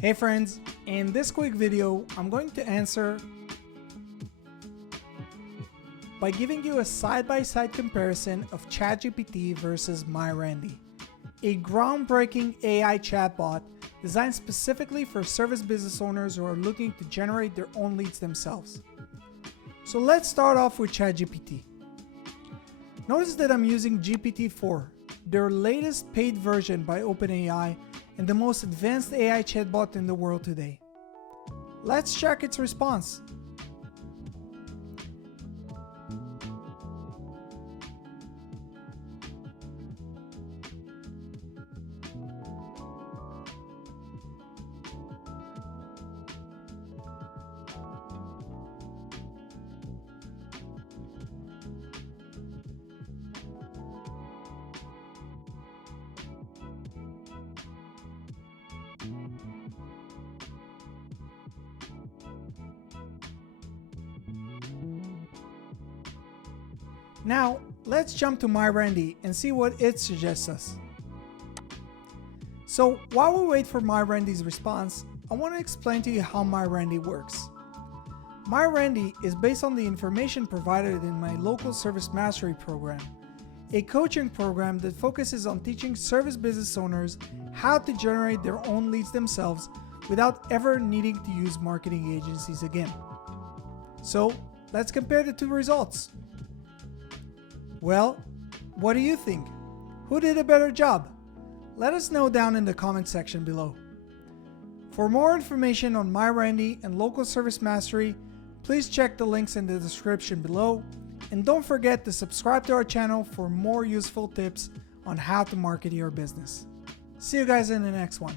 Hey friends, in this quick video, I'm going to answer by giving you a side-by-side comparison of ChatGPT versus MyRandy, a groundbreaking AI chatbot designed specifically for service business owners who are looking to generate their own leads themselves. So let's start off with ChatGPT. Notice that I'm using GPT-4, their latest paid version by OpenAI and the most advanced AI chatbot in the world today. Let's check its response. Now, let's jump to MyRandy and see what it suggests us. So, while we wait for MyRandy's response, I want to explain to you how MyRandy works. MyRandy is based on the information provided in my local service mastery program, a coaching program that focuses on teaching service business owners how to generate their own leads themselves without ever needing to use marketing agencies again. So, let's compare the two results. Well, what do you think? Who did a better job? Let us know down in the comment section below. For more information on MyRandy and local service mastery, please check the links in the description below, and don't forget to subscribe to our channel for more useful tips on how to market your business. See you guys in the next one.